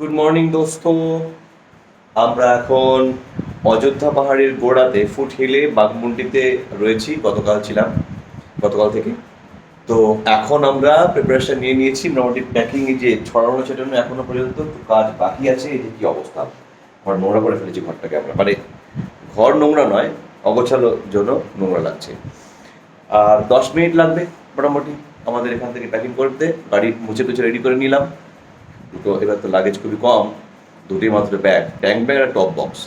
Good morning দোস্ত। আমরা এখন অযোধ্যা পাহাড়ের গোড়াতে ফুট হিলে বাঘমুন্ডিতে রয়েছি। গতকাল থেকে। তো এখন আমরা প্রিপারেশন নিয়ে নিয়েছি মোটামুটি প্যাকিং। এই যে ছড়ানো ছেটানো এখনো পর্যন্ত একটু কাজ বাকি আছে। এই যে কি অবস্থা, ঘর নোংরা করে ফেলেছি ঘরটাকে আমরা, মানে ঘর নোংরা নয়, অগোছালো জন্য নোংরা লাগছে। আর 10 মিনিট লাগবে মোটামুটি আমাদের এখান থেকে প্যাকিং করতে। গাড়ি মুছে টুছে রেডি করে নিলাম। দুটো এবার তো লাগেজ খুবই কম, দুটোই মাত্র ব্যাগ, ট্যাঙ্ক ব্যাগ আর টপ বক্স,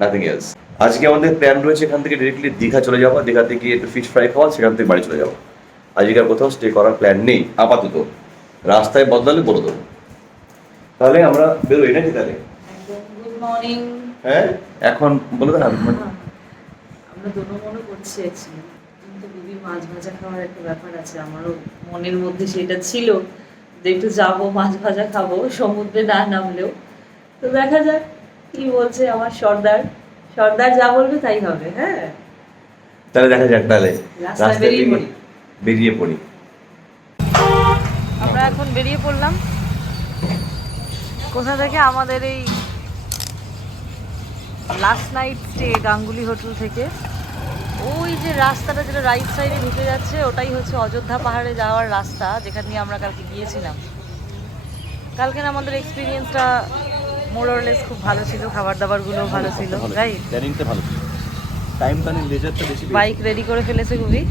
নাথিং এলস। আজকে আমাদের প্ল্যান রয়েছে এখান থেকে ডিরেক্টলি দীঘা চলে যাওয়া, দীঘাতে গিয়ে একটু ফিশ ফ্রাই খাওয়া, সেখান থেকে বাড়ি চলে যাবো। আজকে আর কোথাও স্টে করার প্ল্যান নেই আপাতত, রাস্তায় বদলালে বলে দেবো। তাহলে আমরা বেরোই নাকি তাহলে? Good morning. হ্যাঁ, এখন বলে দেন। আমরা দোনো মনে করছি অ্যাকচুয়ালি, কিন্তু খুবই মাছ ভাজা খাওয়ার একটা ব্যাপার আছে। আমারও মনের মধ্যে সেটা ছিল যে একটু যাবো, মাছ ভাজা খাবো সমুদ্রে না নামলেও। তো দেখা যাক কি বলছে আমার সর্দার। সর্দার যা বলবে তাই হবে। হ্যাঁ, তাহলে দেখা যাক, তাহলে রাস্তায় বেরিয়ে পড়ি। আমরা এখন বেরিয়ে পড়লাম। কোথা থেকে? আমাদের এই last night stay Ganguly hotel থেকে। ওই যে রাস্তাটা যেটা রাইট সাইডে ঢুকে যাচ্ছে, ওটাই হচ্ছে অযোধ্যা পাহাড়ে যাওয়ার রাস্তা, যেখানে নিয়ে আমরা কালকে গিয়েছিলাম। কালকে আমাদের এক্সপিরিয়েন্সটা মোরলেস খুব ভালো ছিল, খাবার দাবারগুলো ভালো ছিল, রাইট? প্ল্যানিংটা ভালো ছিল, টাইমটা নিয়ে লেজারটা বেশি। বাইক রেডি করে ফেলেছে খুবই।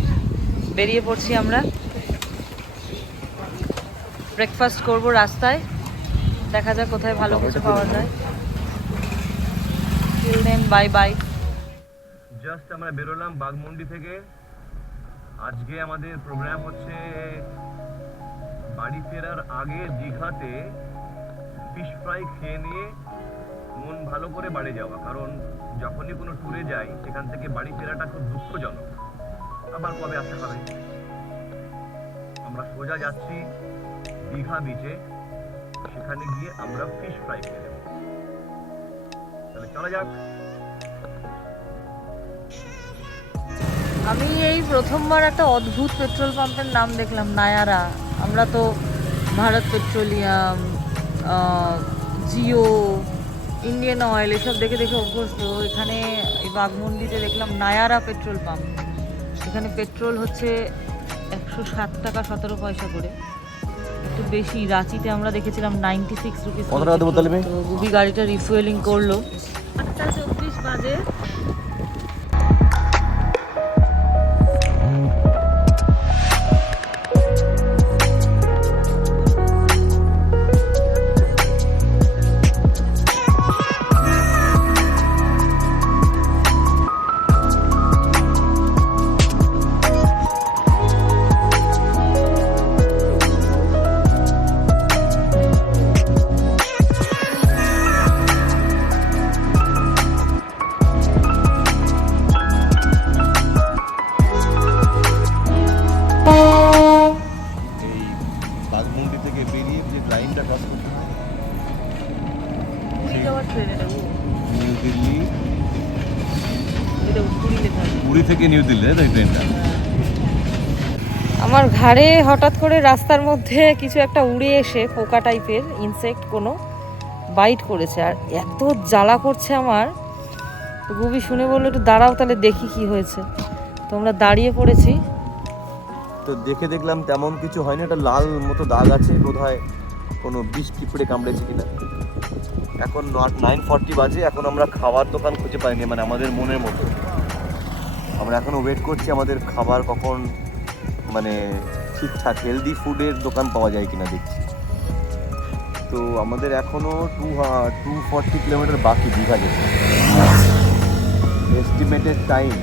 বেরিয়ে পড়ছি আমরা। ব্রেকফাস্ট করব রাস্তায়, দেখা যাক কোথায় ভালো কিছু পাওয়া যায়। Till then, bye bye. Just আমরা বেরোলাম বাঘমুন্ডি থেকে। আজকে আমাদের প্রোগ্রাম হচ্ছে বাড়ি ফেরার আগে দীঘাতে ফিশ ফ্রাই খেয়ে নিয়ে মন ভালো করে বাড়ি যাওয়া। কারণ যখনই কোনো ট্যুরে যাই সেখান থেকে বাড়ি ফেরাটা খুব দুঃখজনক। আবার কবে আসতে হবে। আমরা সোজা যাচ্ছি দীঘা বিচে, সেখানে গিয়ে আমরা ফিশ ফ্রাই খেয়ে নেব। তাহলে চলা যাক। আমি এই প্রথমবার একটা অদ্ভুত পেট্রোল পাম্পের নাম দেখলাম, নায়ারা। আমরা তো Bharat petroleum, Jio, Indian oil এসব দেখে দেখে অভ্যস্ত। এখানে এই বাঘমুন্ডিতে দেখলাম নায়ারা পেট্রোল পাম্প। এখানে পেট্রোল হচ্ছে 107 টাকা 17 পয়সা করে, একটু বেশি। রাঁচিতে আমরা দেখেছিলাম 96 রুপিস। তো গুবি গাড়িটা রিফুয়েলিং করলো। 8:24 বাজে। বাঘমুন্ডি থেকে বেরিয়ে যে লাইনটা ক্রস করতে হয় পুরী যাওয়ার ট্রেনে নেবো। নিউ দিল্লি, এটা পুরী লেখা আছে। পুরী থেকে নিউ দিল্লি, তাই ট্রেনটা। আমার ঘাড়ে হঠাৎ করে রাস্তার মধ্যে কিছু একটা উড়ে এসে পোকা টাইপের ইনসেক্ট কোনো বাইট করেছে, আর এত জ্বালা করছে আমার। তো গুবি শুনে বললো একটু দাঁড়াও, তাহলে দেখি কি হয়েছে। তো আমরা দাঁড়িয়ে পড়েছি। তো দেখে দেখলাম তেমন কিছু হয়নি, একটা লাল মতো দাগ আছে, বোধহয় কোনো বিষ পিঁপড়ে কামড়েছে কিনা। এখন 9:40 বাজে, এখন আমরা খাবার দোকান খুঁজে পাইনি, মানে আমাদের মনের মতো। আমরা এখনো ওয়েট করছি আমাদের খাবার কখন, মানে ঠিকঠাক হেলদি ফুডের দোকান পাওয়া যায় কিনা দেখছি। তো আমাদের এখনো 240 কিলোমিটার বাকি দীঘা যেতে। এস্টিমেটেড টাইম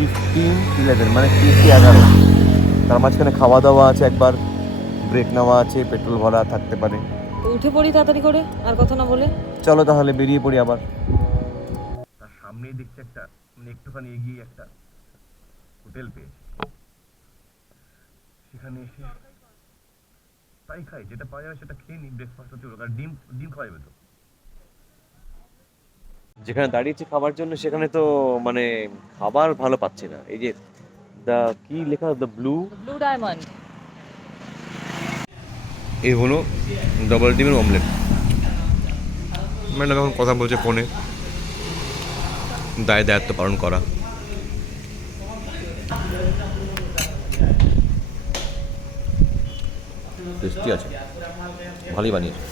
15:11, মানে 3:11। তার মাঝখানে খাওয়া দাওয়া আছে, একবার ব্রেক নেওয়া আছে, পেট্রোল ভরা থাকতে পারে। তো উঠে পড়ি তাড়াতাড়ি করে, আর কথা না বলে। চলো তাহলে বেরিয়ে পড়ি আবার। তার সামনেই দেখছি একটা, মানে একটুখানি এগিয়ে একটা হোটেল পেয়েছি। সেখানে এসে তাই খাই, যেটা পাওয়া যাবে সেটা খেয়ে নিই। ব্রেকফাস্ট হতে আর ডিম ডিম খাওয়া যাবে তো। যেখানে দাঁড়িয়েছি খাবার জন্য, সেখানে তো মানে খাবার ভালো পাচ্ছি না। এই যে কি লেখা, দ্য ব্লু ব্লু ডায়মন্ড। এই হলো ডাবল ডিমের অমলেট। ম্যাডাম এখন কথা বলছে ফোনে, দায়িত্ব পালন করা। টেস্টি আছে, ভালোই বানিয়েছে।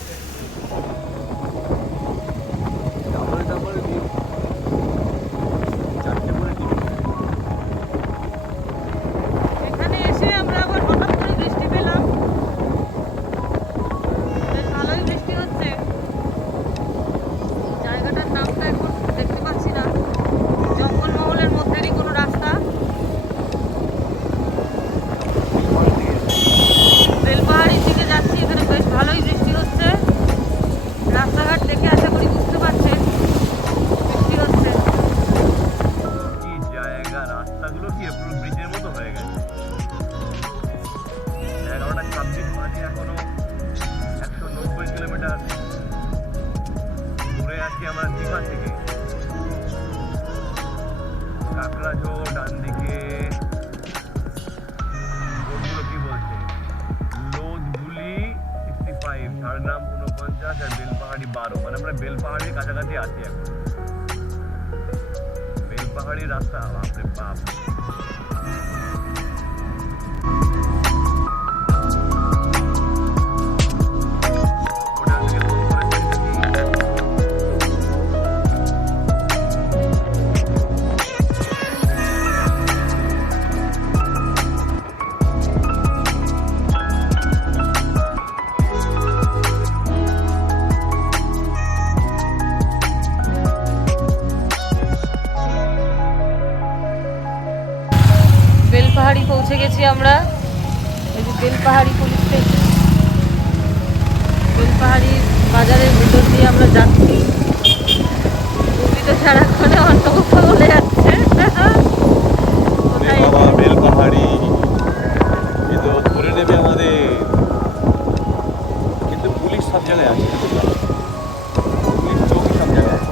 এখানে এসে আমরা আবার হঠাৎ করে বৃষ্টি পেলাম, বেশ ভালোই বৃষ্টি হচ্ছে। জায়গাটার নামটা এখন দেখতে পাচ্ছি না, জঙ্গলমহলের মধ্যেরই কোনো রাস্তা। বেলপাহাড়ির দিকে যাচ্ছি, এখানে বেশ ভালোই বৃষ্টি হচ্ছে। রাস্তাঘাট দেখে আশা করি বুঝতে পারছেন বৃষ্টি হচ্ছে। কি জায়গা, রাস্তাগুলো কি পুরো ব্রিজের মতো হয়ে গেছে। 11:26 বাজে, এখনো 190 কিলোমিটার দূরে আছি আমরা দীঘা থেকে। কাকড়াঝোড় ডান দিকে, রোডগুলো কি বলছে, লোদগুলি 65, ঝাড়গ্রাম 49 আর বেলপাহাড়ি 12। মানে আমরা বেলপাহাড়ির কাছাকাছি আছি এখন। বেলপাহাড়ির রাস্তা, বাপরে বাপ। বেলপাহাড়ি পৌঁছে গেছি আমরা। এই যে বেলপাহাড়ি পুলিশ স্টেশন। বেলপাহাড়ি বাজারের ভিতর দিয়ে আমরা যাচ্ছি। তুমি তো সারাক্ষণে অন্য কথা বলে যাচ্ছে। কোথায় বাবা বেলপাহাড়ি, এ তো ধরে নেবে আমাদের। কিন্তু পুলিশ সব জায়গায় আছে, পুলিশ চৌকি সব জায়গায় আছে।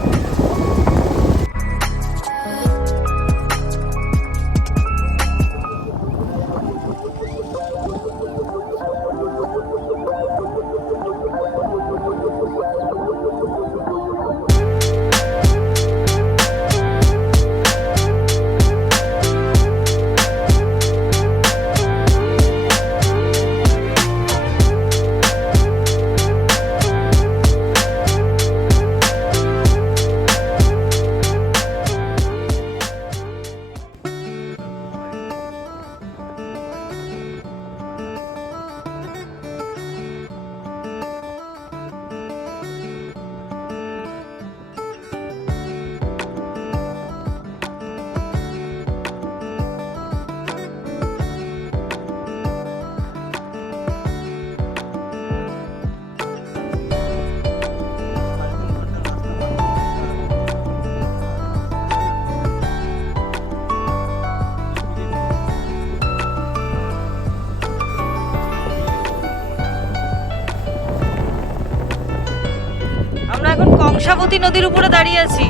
আমরা এখন কংসাবতী নদীর উপরে দাঁড়িয়ে আছি।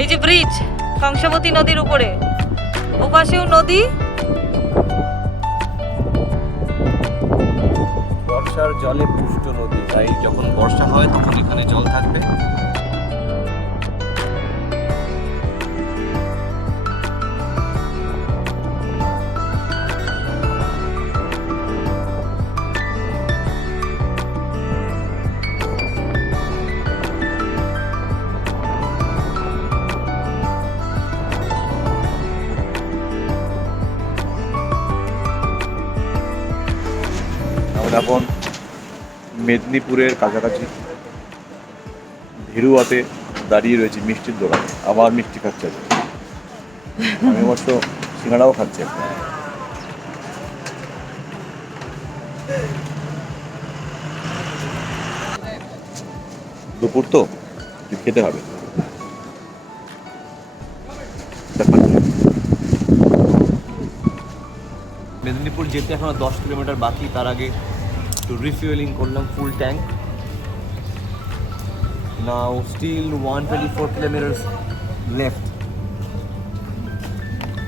এই যে ব্রিজ, কংসাবতী নদীর উপরে, ওপাশেও নদী। বর্ষার জলে পুষ্ট নদী, তাই যখন বর্ষা হয় তখন এখানে জল থাকবে। আমরা এখন মেদিনীপুরের কাছাকাছি ভিরুয়াতে দাঁড়িয়ে রয়েছি মিষ্টির দোকানে। আবার মিষ্টি খাচ্ছে, আমি অবশ্য সিঙ্গাড়াও খাচ্ছি। দুপুর তো খেতে হবে। মেদিনীপুর যেতে এখনো 10 কিলোমিটার বাকি, তার আগে একটু রিফুয়েলিং করলাম, full tank. Now still 124 kilometre left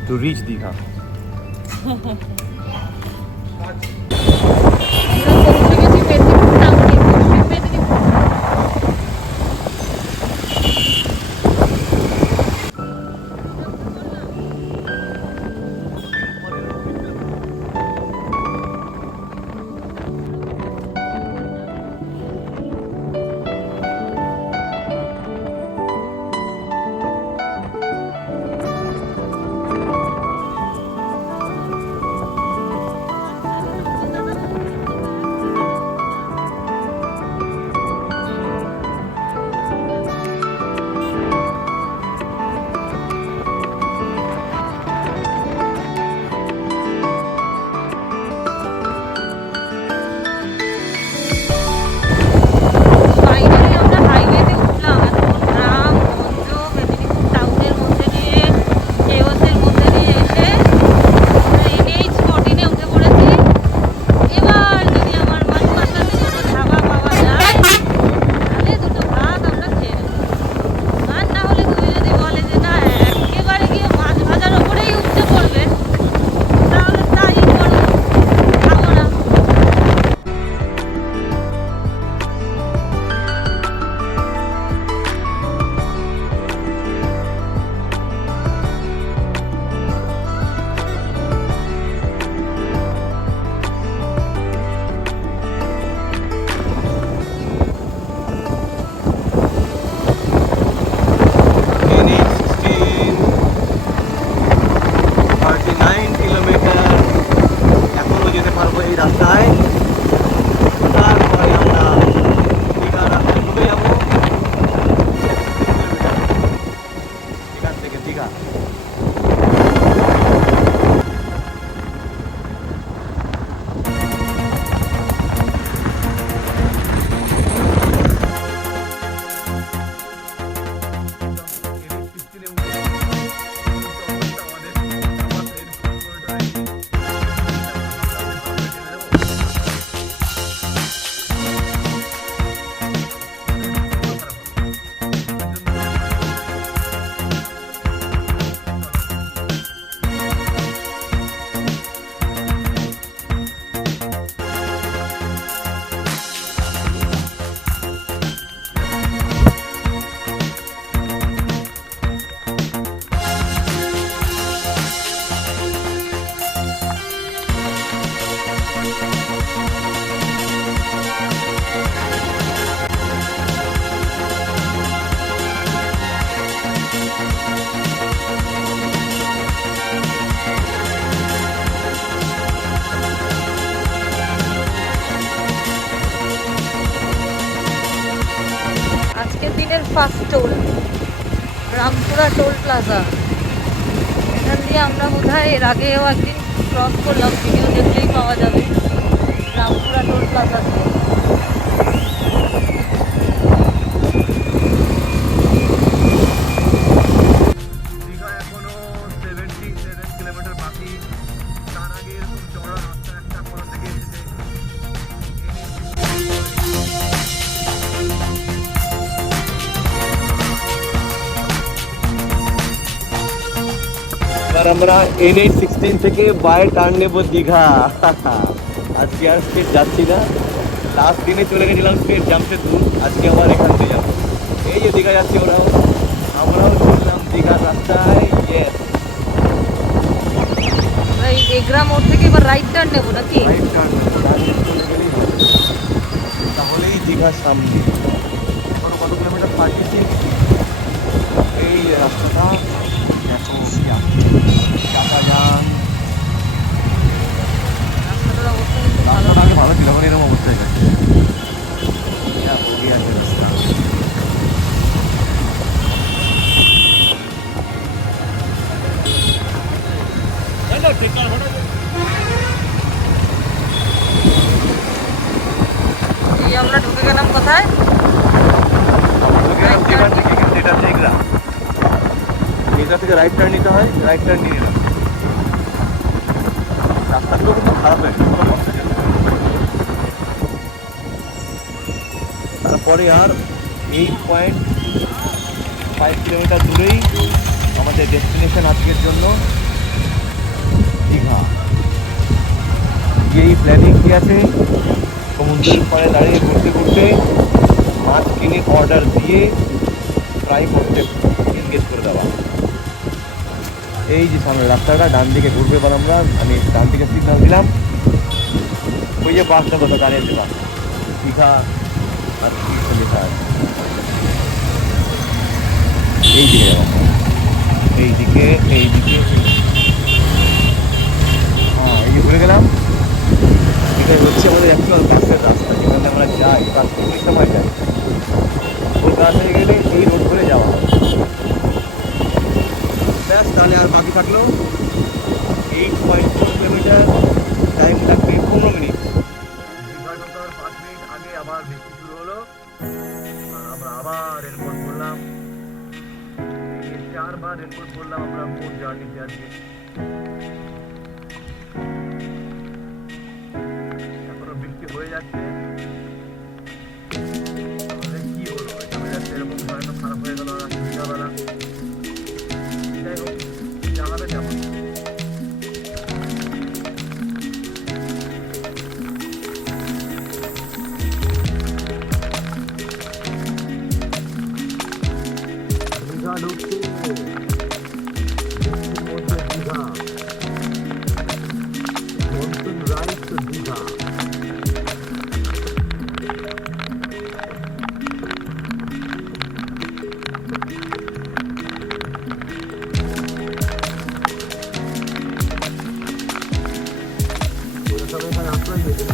to reach Digha. আমরা পৌঁছে গেছি মেদিনীপুর। দিনের first toll, Rampura toll plaza. এখান দিয়ে আমরা বোধহয় এর আগেও একদিন ক্রস করলাম, ভিডিও দেখলেই পাওয়া যাবে, রামপুরা টোল প্লাজা দিয়ে। দীঘা এখনো 77 কিলোমিটার বাকি। তার আগে এরকম চড়া রাস্তা একটা কোথা থেকে এসেছে। এবার আমরা NH-16 থেকে বাই টার্ন নেব দীঘা। আজকে আর স্ট্রেট যাচ্ছি না, লাস্ট দিনে চলে গেছিলাম স্ট্রেট জামশেদপুর, আজকে আবার এখান থেকে যাবো। এই যে দীঘা যাচ্ছে ওরাও, আমরাও চললাম দীঘার রাস্তায়। ইয়েস, আমরা এই এগরা মোড় থেকে এবার রাইট টার্ন নেবো নাকি? রাইট টার্ন তাহলেই দীঘার সামনে। এখনো কত কিলোমিটার? 36। এই রাস্তাটা এত চাকা যান। রাস্তাটার অবস্থা কিন্তু ভালো। রাস্তাটা আগে ভালো ছিল, এখন এরকম অবস্থায় গেছে। বগি আছে রাস্তা। এই আমরা ঢুকে গেলাম কোথায়? এটা থেকে রাইট টার্ন নিতে হয়, রাইট টার্ন নিয়ে নিলাম। রাস্তাগুলো কিন্তু খারাপ হয়েছে, তারপরে আর 8.5 কিলোমিটার দূরেই আমাদের ডেস্টিনেশন আজকের জন্য দীঘা। এই প্ল্যানিং কি আছে, সমুদ্রের পাড়ে দাঁড়িয়ে ঘুরতে ঘুরতে মাছ কিনে অর্ডার দিয়ে ফ্রাই করতে এনগেজ করে দেওয়া। এই যে সামনে রাস্তাটা, ডান দিকে ঘুরবে এবার আমরা, আমি ডান দিকে সিগন্যাল দিলাম। ওই যে বাসটা কথা দাঁড়িয়ে দিলাম, দীঘা আর লেখা আছে এই দিকে যাবো, এইদিকে হ্যাঁ, এই যে ঘুরে গেলাম। এটাই হচ্ছে আমাদের অ্যাকচুয়াল বাসের রাস্তা, যেখানে আমরা যাই, বাস অনেক সময় যাই। কলকাতা থেকে গেলে এই রোড ধরে যাওয়া হয়। ব্যাস, তাহলে আর বাকি থাকলো 8.4 কিলোমিটার, টাইম লাগবে 15 মিনিট। দীঘা ঢোকার 5 মিনিট আগে আবার বৃষ্টি শুরু হলো, আর আমরা আবার রেনকোট পরলাম। 4বার রেনকোট পরলাম আমরা মোট জার্নিতে আজকে। এখনো বৃষ্টি হয়ে যাচ্ছে, তাহলে কি হলো, হয়ে যাচ্ছে এরকম হয়তো খারাপ হয়ে গেল বিকালবেলা। যাই হোক, জানাবে কেমন। দীঘা ঢুকছে, বৃষ্টির মধ্যে Digha, monsoon ride to Digha. সবাই এখানে আশ্রয় নিয়েছে।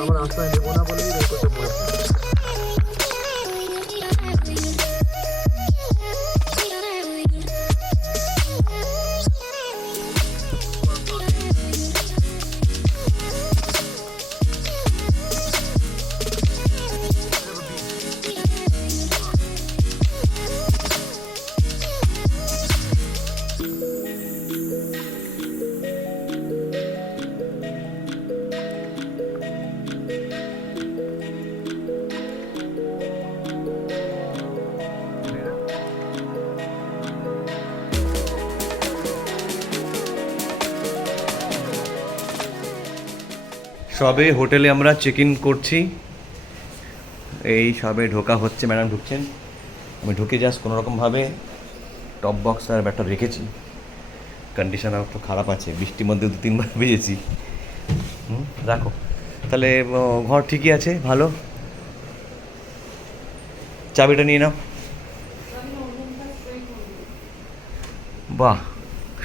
আমার আশ্রয় নেবো না বলেই রেকর্ডটা পড়েছে। সবে হোটেলে আমরা চেক ইন করছি, এই সবে ঢোকা হচ্ছে, ম্যাডাম ঢুকছেন। আমি ঢুকে জাস্ট কোনোরকমভাবে টপ বক্স আর ব্যাগটা রেখেছি, কন্ডিশন একটু খারাপ আছে, বৃষ্টির মধ্যে 2-3বার ভিজেছি। রাখো তাহলে, ঘর ঠিকই আছে, ভালো। চাবিটা নিয়ে নাও। বাহ,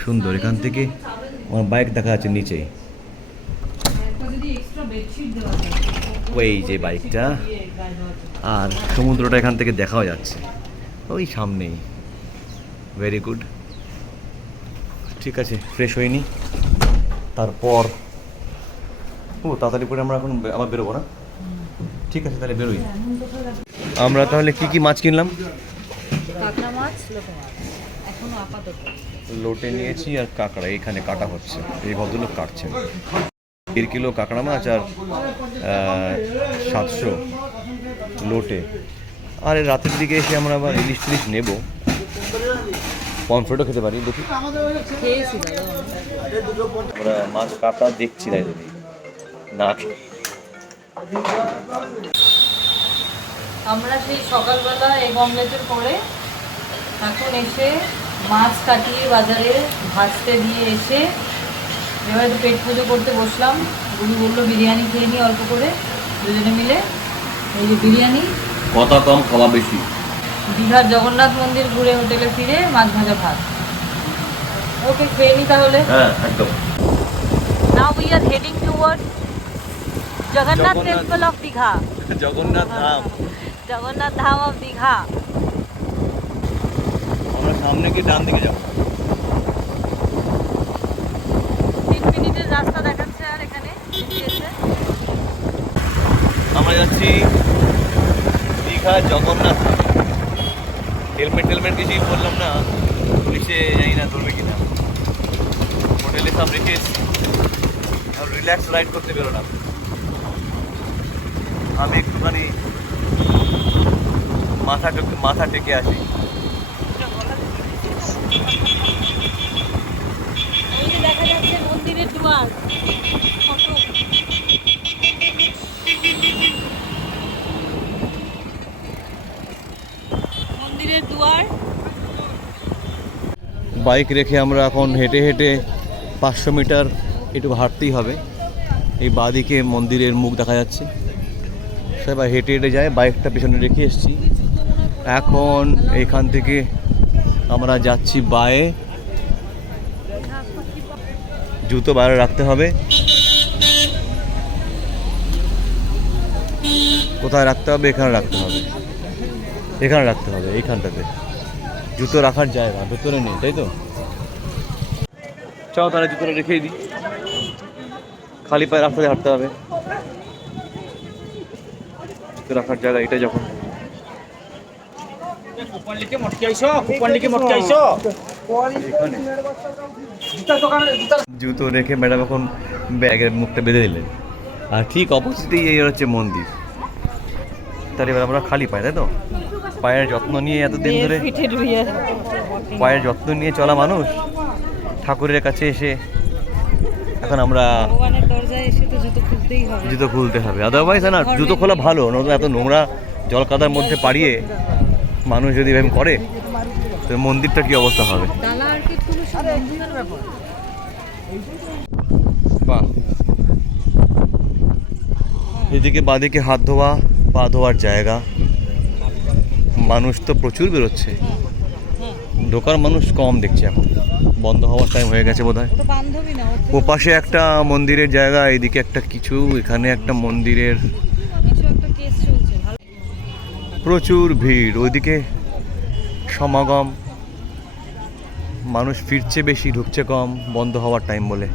সুন্দর। এখান থেকে আমার বাইক দেখা যাচ্ছে নিচে। ওই যে বাইকটা, আর সমুদ্রটা এখান থেকে দেখাও যাচ্ছে ওই সামনেই। Very good. ঠিক আছে, ফ্রেশ হয়নি, তারপর তাড়াতাড়ি করে আমরা এখন আবার বেরোবো না? ঠিক আছে, তাহলে বেরোই। আমরা তাহলে কি কি মাছ কিনলাম? কাঁকড়া মাছ, লোটে মাছ এখনো আপাতত। লোটে নিয়েছি আর কাঁকড়া এখানে কাটা হচ্ছে, এই ভদ্রলোক কাটছেন। 1.5 কিলো কাঁকড়া মাছ আর 700 লোটে। আর রাতের দিকে এসে আমরা আবার ইলিশ টিলিশ নেবো, পমফ্রেটও খেতে পারি, দেখি। খেয়েছি দাদা। আমরা মাছ কাটা দেখছি তাই দেখি না। আমরা সেই সকালবেলা এগ অমলেটের পরে এখন এসে মাছ কাটিয়ে বাজারে ভাজতে দিয়ে এসে এবার একটু পেট পুজো করতে বসলাম। গুরু বললো বিরিয়ানি খেয়ে নিই অল্প করে, দুজনে মিলে। এই যে বিরিয়ানি, কথা কম খাওয়া বেশি। দীঘার জগন্নাথ মন্দির ঘুরে হোটেলে ফিরে মাছ ভাজা ভাত। ওকে, খেয়ে নি তাহলে। হ্যাঁ, একদম। Now we are heading towards Jagannath Temple of Digha. Jagannath Dham. Jagannath Dham of Digha. আমরা সামনে কি ডান দিকে যাবো? 3 মিনিটের রাস্তা দেখাচ্ছে আর এখানে এসে। আমরা যাচ্ছি দীঘা জগন্নাথ। হেলমেট কিছুই বললাম না, পুলিশে জানি না ধরবে কিনা। হোটেলে সব রেখে এসেছি, আর রিল্যাক্স রাইড করতে বেরোলাম। আমি একটুখানি মাথা টেকে আসি। এই যে দেখা যাচ্ছে মন্দিরের দুয়ার। মন্দিরের দুয়ার। বাইক রেখে আমরা এখন হেঁটে হেঁটে 500 মিটার একটু হাঁটতেই হবে। এই বাঁদিকে মন্দিরের মুখ দেখা যাচ্ছে। সবাই হেঁটে হেঁটে যায়, বাইকটা পেছনে রেখে এসেছি। এখন এখান থেকে আমরা যাচ্ছি বায়ে। জুতো বাইরে রাখতে হবে। কোথায় রাখতে হবে? এখানে রাখতে হবে, এখানে রাখতে হবে, এইখানটাতে। জুতো রাখার জায়গা ভেতরে নেই, তাই তো? চলো তাহলে জুতোটা রেখেই দিই, খালি পায়ে রাস্তায় হাঁটতে হবে। জুতো রাখার জায়গা এটা যখন। জুতো রেখে ম্যাডাম এখন ব্যাগের মুখটা বেঁধে দিলেন, আর ঠিক অপোজিটেই এই হচ্ছে মন্দির। তাহলে এবার আমরা খালি পাই, তাই তো? পায়ের যত্ন নিয়ে এতদিন ধরে পায়ের যত্ন নিয়ে চলা মানুষ ঠাকুরের কাছে এসে এখন আমরা জুতো খুলতে হবে। আদারওয়াইজ না, জুতো খোলা ভালো, নতুন এত নোংরা জল কাদার মধ্যে পাড়িয়ে মানুষ যদি এরকম করে তো মন্দিরটা কি অবস্থা হবে। বাহ, এদিকে বাঁদিকে হাত ধোয়া পা ধোয়ার জায়গা। মানুষ তো প্রচুর বেরোচ্ছে, ঢোকার মানুষ কম দেখছি এখন, বন্ধ হওয়ার টাইম হয়ে গেছে বোধ হয়। ওপাশে একটা মন্দিরের জায়গা, এদিকে একটা কিছু, এখানে একটা মন্দিরের প্রচুর ভিড়। ওইদিকে সমাগম, মানুষ ফিরছে বেশি, ঢুকছে কম, বন্ধ হওয়ার টাইম বলে।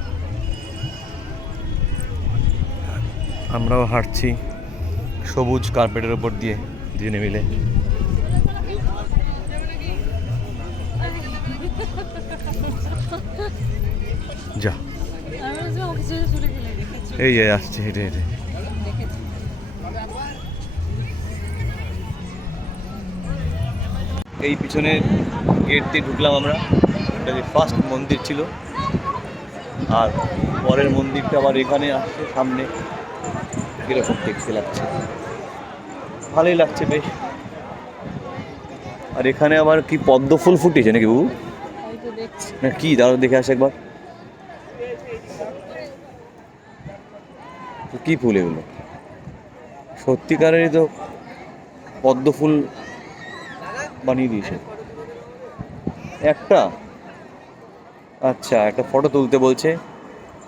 আমরাও হাঁটছি সবুজ কার্পেটের ওপর দিয়ে দুজনে মিলে। যা, এই আসছে হেঁটে হেঁটে। এই পিছনের গেট দিয়ে ঢুকলাম আমরা, এটা ফার্স্ট মন্দির ছিল। আর পরের মন্দিরটা আবার এখানে আসছে সামনে। কিরকম দেখতে লাগছে? ভালোই লাগছে বেশ। আর এখানে আবার কি পদ্ম ফুল ফুটেছে নাকি বাবু, না কি? দাঁড়াও দেখে আসে একবার। কি ফুল এগুলো? সত্যিকারেরই তো পদ্ম ফুল বানিয়ে দিয়েছে একটা। আচ্ছা, একটা ফটো তুলতে বলছে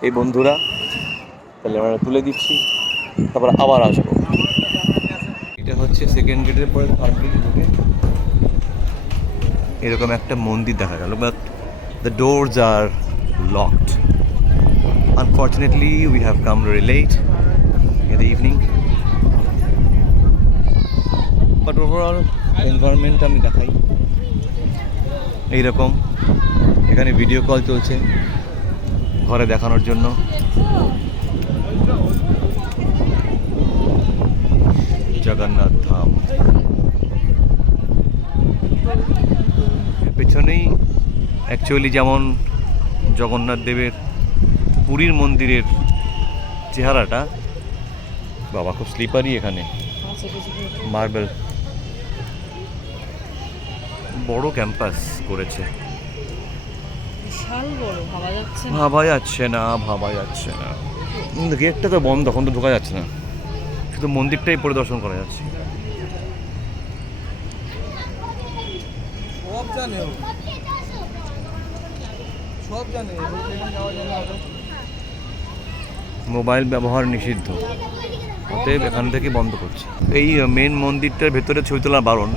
এই বন্ধুরা। তাহলে আমরা তুলে দিচ্ছি, তারপর আবার আসবো। এটা হচ্ছে সেকেন্ড গেটের পরে থার্ড গেটে ঢুকে এরকম একটা মন্দির দেখা গেল, but the doors are locked. Unfortunately we have come very late in the evening, but overall environment আমি দেখাই এইরকম। এখানে ভিডিও কল চলছে ঘরে দেখানোর জন্য। জগন্নাথ ধাম পেছনেই অ্যাকচুয়ালি যেমন জগন্নাথ দেবের পুরীর মন্দিরের চেহারাটা, বাবা খুব স্লিপারি এখানে, মার্বেল, বড় ক্যাম্পাস করেছে, বিশাল বড়, ভাবা যাচ্ছে না। গেটটা তো বন্ধ, এখন তো ঢোকা যাচ্ছে না, শুধু মন্দিরটাই পরিদর্শন করা যাচ্ছে। মোবাইল ব্যবহার নিষিদ্ধ, অতএব এখান থেকে বন্ধ করছে। এই মেন মন্দিরটার ভেতরে ছবি তোলা বারণ,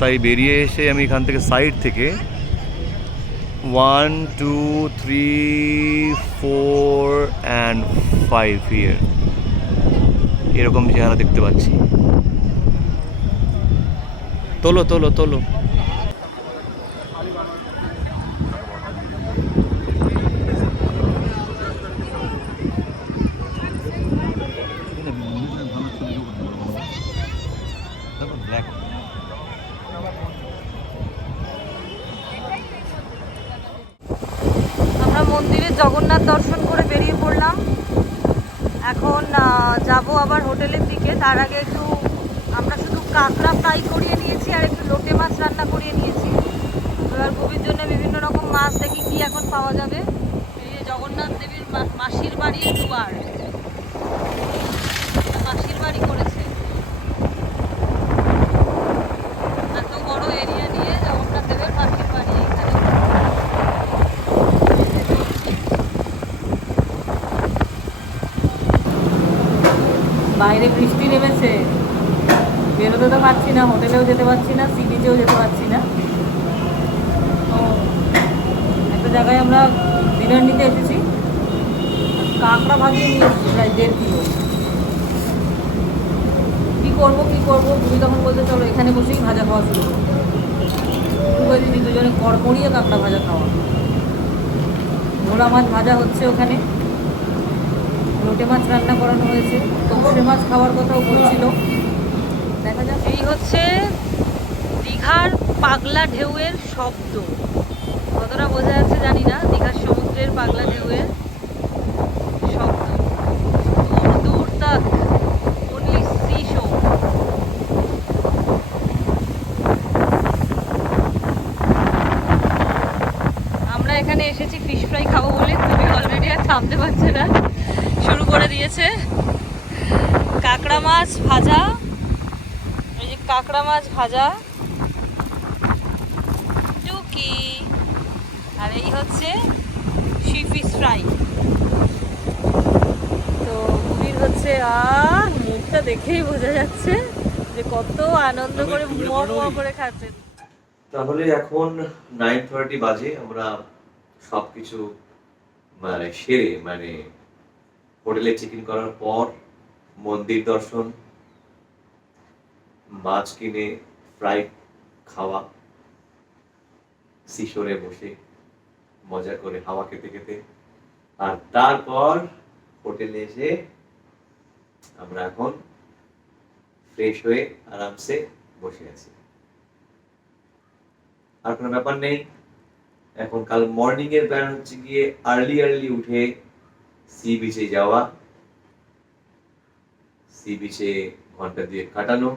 তাই বেরিয়ে এসে আমি এখান থেকে সাইড থেকে 1 2 3 4 and 5 here এরকম চেহারা দেখতে পাচ্ছি। তোলো। আমরা মন্দিরে জগন্নাথ দর্শন করে বেরিয়ে পড়লাম। এখন যাব আবার হোটেলের দিকে। তার আগে একটু আমরা শুধু কাঁকড়া ফ্রাই করিয়ে নিয়েছি আর একটু লোটে মাছ রান্না করিয়ে নিয়েছি। এবার কবির জন্য বিভিন্ন রকম মাছ দেখি কি এখন পাওয়া যাবে। এই যে জগন্নাথ দেবীর মাসির বাড়ির দুয়ার, মাসির বাড়ি করেছে, এত বড় এরিয়া নিয়ে জগন্নাথ দেবের মাসির বাড়ি এখানে। বাইরে বৃষ্টি নেমেছে, বেরোতে তো পারছি না, হোটেলেও যেতে পারছি না, সি বিচেও যেতে পারছি না। তো একটা জায়গায় আমরা ডিনার নিতে এসেছি, কাঁকড়া ভাজিয়ে নিয়ে এসেছি প্রায় 1.5 কিলো। কী করবো তুমি তখন বলতে চলো এখানে বসেই ভাজা খাওয়া শুরু করবো। দিদি দুজনে কড়মড়িয়ে কাঁকড়া ভাজা খাওয়া। ঘোড়া মাছ ভাজা হচ্ছে ওখানে, লোটে মাছ রান্না করানো হয়েছে, তোপসে মাছ খাওয়ার কথাও বলছিল। দেখা যাক। এই হচ্ছে দীঘার পাগলা ঢেউয়ের শব্দ, কতটা বোঝা যাচ্ছে জানি না। দীঘার সমুদ্রের পাগলা ঢেউয়ের শব্দ, দূর তক অনলি সি শো। আমরা এখানে এসেছি ফিশ ফ্রাই খাবো বলে, তুমি অলরেডি আর থামতে পারছে না, শুরু করে দিয়েছে। কাঁকড়া মাছ ভাজা, এই যে কাঁকড়া মাছ ভাজা টুকি, আর এই হচ্ছে সি ফিশ ফ্রাই। তো কুমির হচ্ছে, আর মুখটা দেখেই বোঝা যাচ্ছে যে কত আনন্দ করে মুয়া করে খাচ্ছে। তাহলে এখন 9:30 বাজে, আমরা সব কিছু সেরে হোটেলে চেক ইন করার পর মন্দির দর্শন, মাছ কিনে ফ্রাই খাওয়া, সিশোরে বসে মজা করে হাওয়া খেতে খেতে, আর তারপর হোটেলে এসে আমরা এখন ফ্রেশ হয়ে আরামসে বসে আছি। আর কোনো ব্যাপার নেই। এখন কাল মর্নিং এর প্ল্যান হচ্ছে গিয়ে আর্লি উঠে সি বিচে যাওয়া, সি বিচে ঘন্টা 2 কাটানো,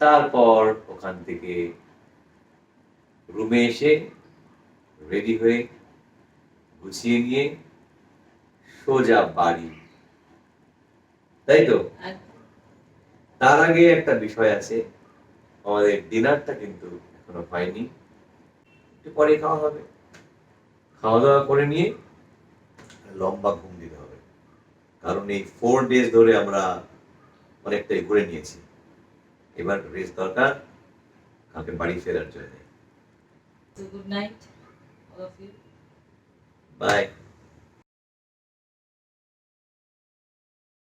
তারপর ওখান থেকে রুমে এসে রেডি হয়ে গুছিয়ে নিয়ে সোজা বাড়ি, তাই তো? তার আগে একটা বিষয় আছে, আমাদের ডিনারটা কিন্তু এখনো হয়নি, একটু পরে খাওয়া হবে। খাওয়া দাওয়া করে নিয়ে লম্বা ঘুম দিতে হবে। কারণ এই 4 ডেজ ধরে আমরা অনেকটাই ঘুরে নিয়েছি, এবার রেস্ট দরকার কালকে বাড়ি ফেরার জন্য। So good night, all of you. By.